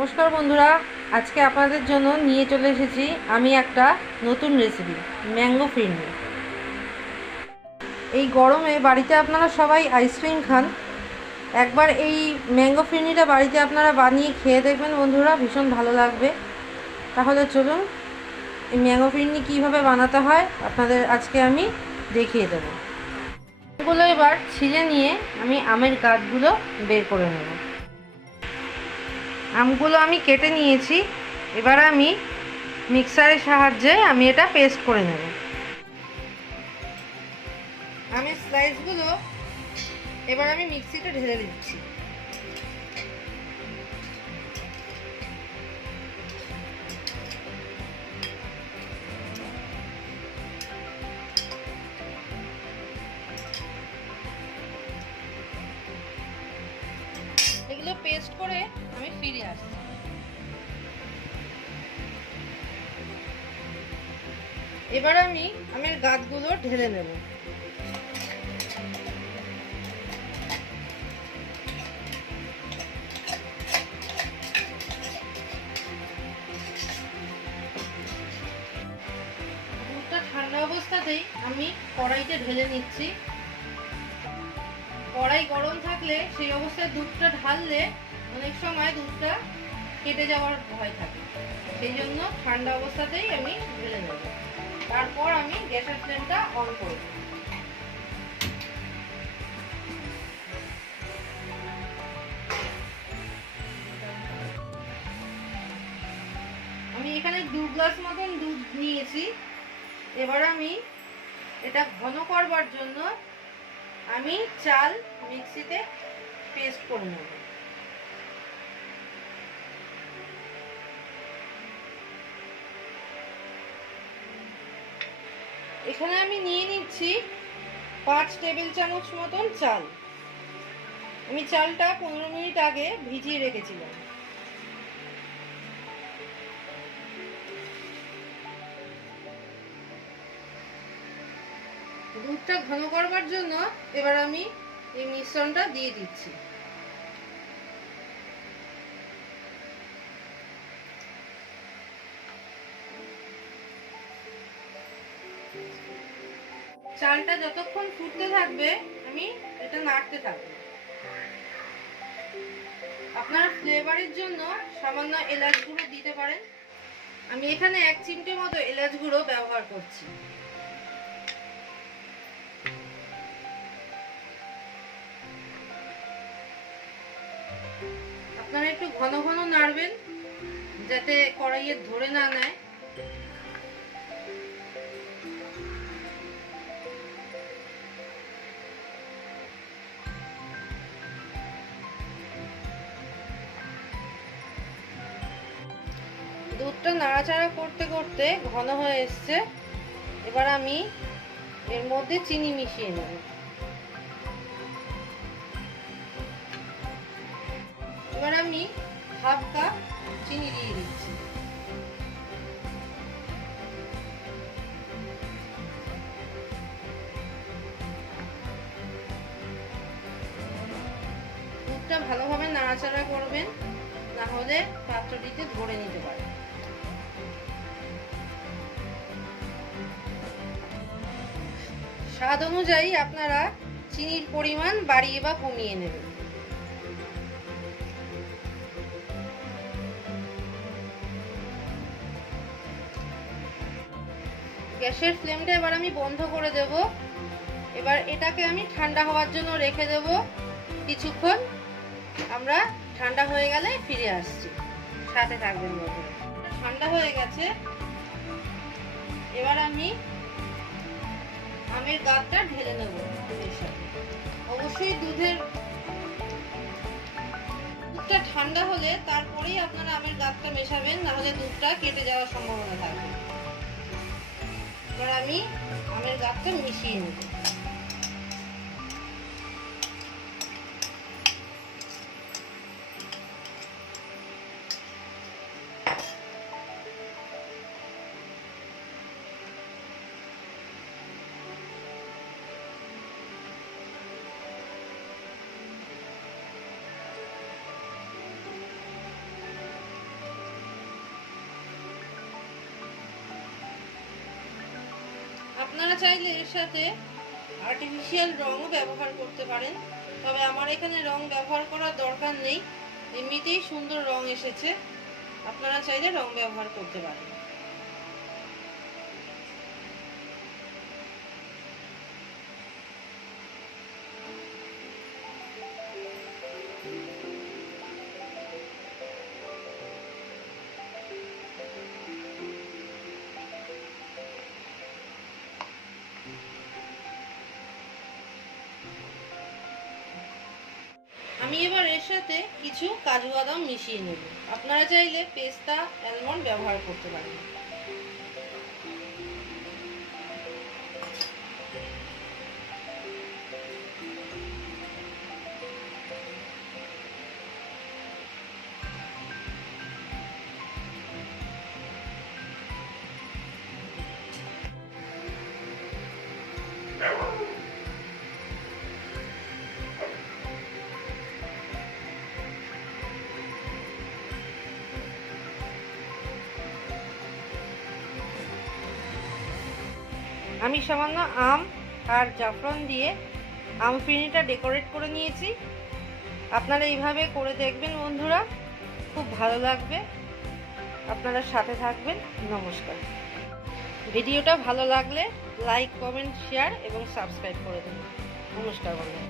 নমস্কার বন্ধুরা, আজকে আপনাদের জন্য নিয়ে চলে এসেছি আমি একটা নতুন রেসিপি, ম্যাঙ্গো ফিরনি। এই গরমে বাড়িতে আপনারা সবাই আইসক্রিম খান, একবার এই ম্যাঙ্গো ফিরনিটা বাড়িতে আপনারা বানিয়ে খেয়ে দেখবেন বন্ধুরা, ভীষণ ভালো লাগবে। তাহলে চলুন এই ম্যাঙ্গো ফিরনি কীভাবে বানাতে হয় আপনাদের আজকে আমি দেখিয়ে দেবো। এগুলো এবার ছিলে নিয়ে আমি আমের গাছগুলো বের করে নেব। আমগুলো আমি কেটে নিয়েছি, এবার আমি মিক্সারের সাহায্যে আমি এটা পেস্ট করে নেব। আমের স্লাইসগুলো এবার আমি মিক্সিতে ঢেলে দিচ্ছি। এগুলো পেস্ট করে আমি ফিরে আসছি। এবার আমি আমের গাছগুলো ঢেলে নেব। দুধটা ঠান্ডা অবস্থাতেই আমি কড়াইতে ঢেলে নিচ্ছি। কড়াই গরম থাকলে সেই অবস্থায় দুধটা ঢাললে অনেক সময় দুধটা কেটে যাওয়ার ভয় থাকে, সেই জন্য ঠান্ডা অবস্থাতেই আমি ঢেলে নেব। তারপর আমি গ্যাসের ফ্লেমটা অন করব। আমি এখানে 2 গ্লাস মতন দুধ নিয়েছি। এবার আমি এটা ঘন করবার জন্য আমি চাল মিক্সিতে পেস্ট করে নেব। এখানে আমি নিয়ে নিচ্ছি 5 টেবিল চামচ মতন চাল। আমি চালটা 15 মিনিট আগে ভিজিয়ে রেখেছিলাম। দুধটা ঘন করবার জন্য এবার আমি এই মিশ্রণটা দিয়ে দিচ্ছি। চালটা যতক্ষণ ফুটতে থাকবে আমি এটা নাড়তে থাকবো। আপনারা ফ্লেভারের জন্য সামান্য এলাচ গুঁড়ো দিতে পারেন। আমি এখানে 1 চিমটি মতো এলাচ গুঁড়ো ব্যবহার করছি। আপনারা একটু ঘন ঘন নাড়বেন যাতে কড়াইয়ে ধরে না নেয়। দুধটা নাড়াচাড়া করতে করতে ঘন হয়ে এসছে। এবার আমি এর মধ্যে চিনি মিশিয়ে নেব। এবার আমি হাফ কাপ চিনি দিয়ে দিচ্ছি। দুধটা ভালোভাবে নাড়াচাড়া করবেন, না হলে পাত্রটিতে ধরে নিতে পারে। স্বাদ অনুযায়ী আপনারা চিনির পরিমাণ বাড়িয়ে বা কমিয়ে নেবেন। গ্যাসের ফ্লেমটা এবার আমি বন্ধ করে দেব। এবার এটাকে আমি ঠান্ডা হওয়ার জন্য রেখে দেব কিছুক্ষণ। আমরা ঠান্ডা হয়ে গেলে ফিরে আসছি, সাথে থাকবেন বন্ধুরা। ঠান্ডা হয়ে গেছে। এবার আমি আমের গাছটা ঢেলে নেব দুধের সাথে। অবশ্যই দুধটা ঠান্ডা হলে তারপরেই আপনারা আমের গাছটা মেশাবেন, না হলে দুধটা কেটে যাওয়ার সম্ভাবনা থাকবে। এবার আমি আমের গাছটা মিশিয়ে নেব। আপনারা চাইলে এর সাথে আর্টিফিশিয়াল রঙও ব্যবহার করতে পারেন, তবে আমার এখানে রং ব্যবহার করার দরকার নেই, এমনিতেই সুন্দর রং এসেছে। আপনারা চাইলে রং ব্যবহার করতে পারেন। আমি এবার এর সাথে কিছু কাজু বাদাম মিশিয়ে নেব। আপনারা চাইলে পেস্তা, অ্যালমন্ড ব্যবহার করতে পারেন। আমি সামান্য আম আর জাফরান দিয়ে আম ফিরনিটা ডেকোরেট করে নিয়েছি। আপনারা এইভাবে করে দেখবেন বন্ধুরা, খুব ভালো লাগবে। আপনারা সাথে থাকবেন। নমস্কার। ভিডিওটা ভালো লাগলে লাইক, কমেন্ট, শেয়ার এবং সাবস্ক্রাইব করে দেবেন। নমস্কার বন্ধুরা।